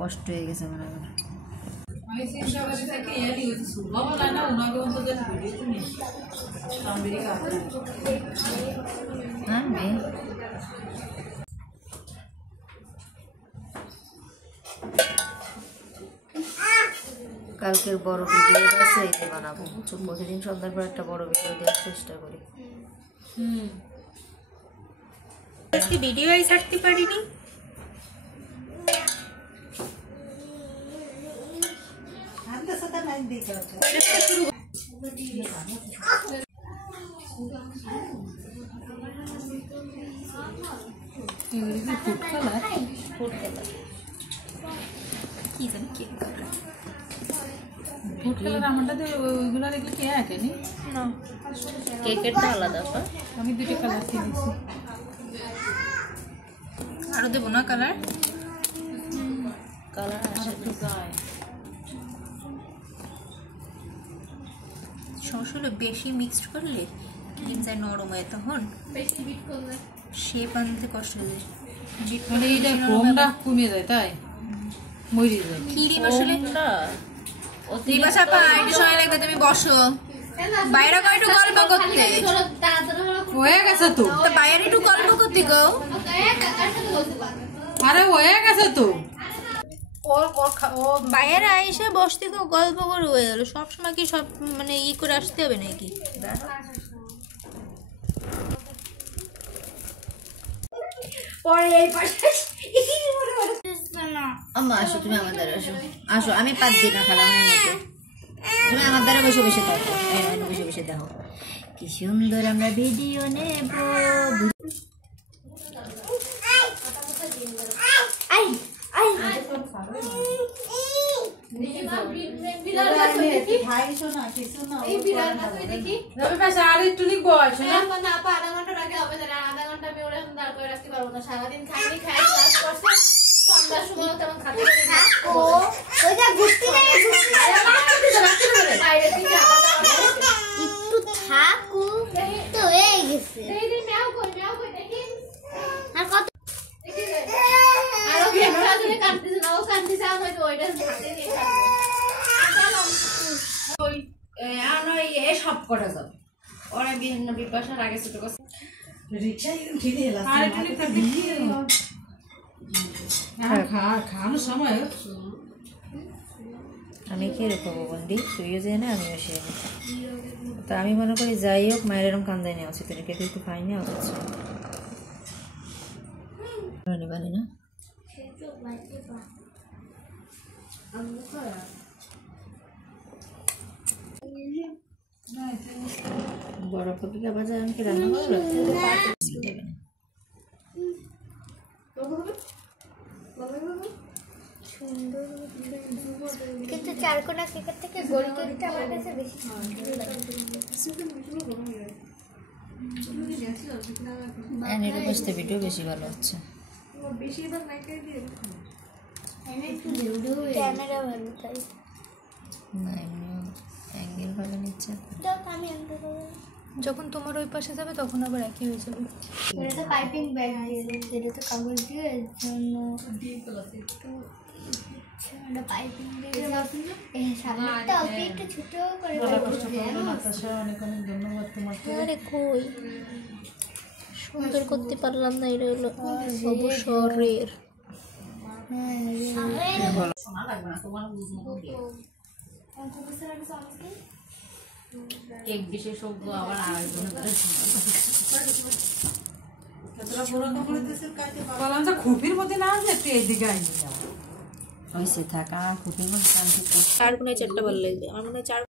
কষ্ট হয়ে গেছে আমার এখন। হ্যাঁ মেয়ে কালকের বড় ভিডিও আছে এটা বানাবো, প্রতিদিন সন্ধ্যার পর একটা বড় ভিডিও দেওয়ার চেষ্টা করি। আজকে ভিডিও আই ছাড়তে পারিনি। কেকেরটা আলাদা, আমি দুটো কালার কিনেছি। আরো দেবো না কালার? কালার সমস্যা হলো বেশি মিক্সড করলে ক্রিম যায় নরম হয়, তখন বেশি বিট করলে শেপ আনতে কষ্ট হয়ে যায়। মানে এটা ফোমটা কমে যায়, তাই মরে যায়। ক্রিম আসলে দিবা চাপা একটু সময় লাগবে, তুমি বসো। বাইরে কয় একটু গল্প করতে হয়ে গেছে তো, বাইরে একটু গল্প করতে গো। আরে হয়ে গেছে তো, বাইরে আইসে বসতে গল্প করে হয়ে গেল। সবসময় কি সব মানে ই করে আসতে হবে নাকি? আম্মা আসো, তুমি আমার দ্বারা আসো, আসো। আমি পাচ্ছি না খালামের মতো, তুমি আমার দ্বারা বসে বসে থাকো, বসে বসে দেখো কি সুন্দর আমরা ভিডিও নেব। আর একটু লিখবো সারাদিন খাইনি, খাই ক্লাস করছে, সন্ধ্যার সময় তেমন খাতে একটু থাকু তো হয়ে গেছে। আর কত সব করা যাবে ওরা বিভিন্ন বিপাশার আগে ছোট খাওয়ানোর সময় আমি খেয়ে খাবো বন্দি, তুইও যে না আমিও সে। তা আমি মনে করি যাই হোক মায়ের এরকম কান্দায় নেওয়া উচিত, তোকে একটু খাই নেওয়া উচিত বানি না। বড় পপিকা বাজার আমাকে রান্না করে কিন্তু চারকোনা কেকের থেকে গোল কেকটা আমার কাছে বেশি এটা বুঝতে ভিডিও বেশি ভালো হচ্ছে, ক্যামেরা ভালো তাই না এমনিও অ্যাঙ্গেল ভালো নিচ্ছে। যখন তোমার ওই পাশে যাবে তখন আবার একই হয়ে যাবে। এটা তো পাইপিং ব্যাগ দিয়ে, এটা তো কাগজ দিয়ে জন্য পাইপিং দিয়ে সামনেটা একটু ছোট করে। ধন্যবাদ তোমাকে। আরে কই সুন্দর করতে পারলাম না, এটা হলো অবসরের। কেক বিশেষজ্ঞ আবার খুপির মধ্যে না আসলে এইদিকে আইনি হয়েছে থাকা খুবই মধ্যে চার কোনায় চারটা ভালো লাগবে আমার মনে হয়। চার